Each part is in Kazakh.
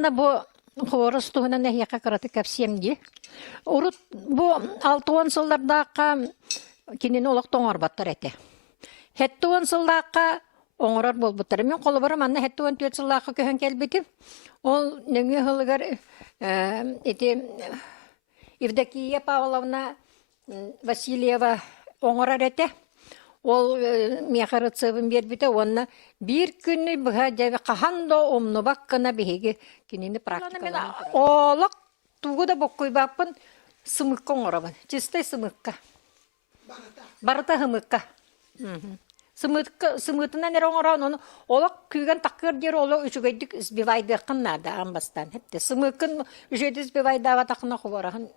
мана бу хорос туһуна нәһиәкә караты кәпсемди. Урут бу 6 сыллардака кинени олак тоңар баттар әте. 7 сыллака оңорар болбуттар. Мен колы барам анна 7 сыллака көһөн келбетим. Ол нөңе хылыгар Евдокия Павловна Васильева оңорар әте. Ол мехарыцыбын бербите, онна bir күнні бұға жәбі қахандо омны баққына бігеге кенені практикаларын. Олақ туғы да боққой бақпын сымыққа оңырабын. Чистай сымыққа. Барыта хымыққа. Сымытынан әрі оңырауын, оны олақ күйген таққыр дер олы үшігейдік үзбевайды қыннады амбастан. Сымықын үшейді үзбевайды аватақына құбарағын.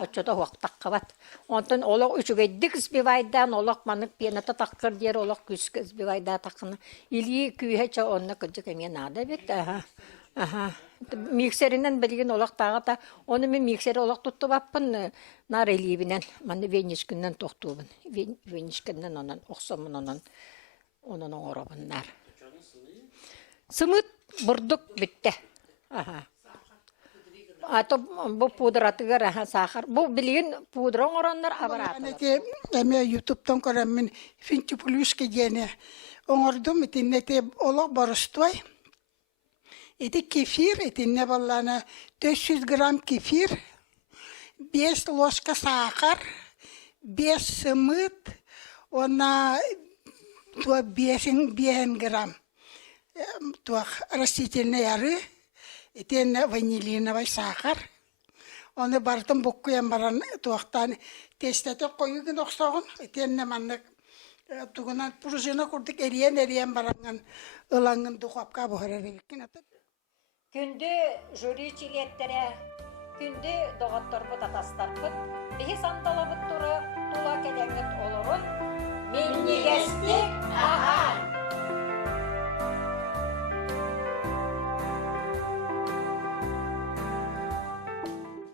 Açıda вақтақ қабат. Онтан олақ үшігейдік збивайдан, олақ манық пената таққыр дер, олақ күскі збивайда таққына. Илі күйхеча онына күрдік әмен ада бет. Миксерінен білген олақ тағыта. Оны мен миксері олақ тұтты баппын нар елейбінен. Маны венешкіннен тоқтуыбын. Венешкіннен онын, оқсамын онын оңырабын нар. Сымыт бұрдық бітті. Ато бу пудратыгар сахар. Бу билген пудра оңороннар аппарат. Эме YouTube'дан көрөм мен финчи плюшке дене. Оңордум итиннете олог борустой. Эти кефир, итинне баллана 400 грамм кефир, 5 ложка сахар, 5 сымыт, она то 5 грамм. То растительные яры. Итен ванилиновый сахар. Оны бартым буккуян баран туақтан тестете қойуген оқсағын. Итен манны туғынан пружина құрдық эриен баранған ылаңын дұқапқа бұхарар еккен. Күнді жюри чилеттері, күнді доғаттар бұт атастар бұт, бігі санталы бұт тұры, тұла кәдәңгіт олырын, мен негестік ағар.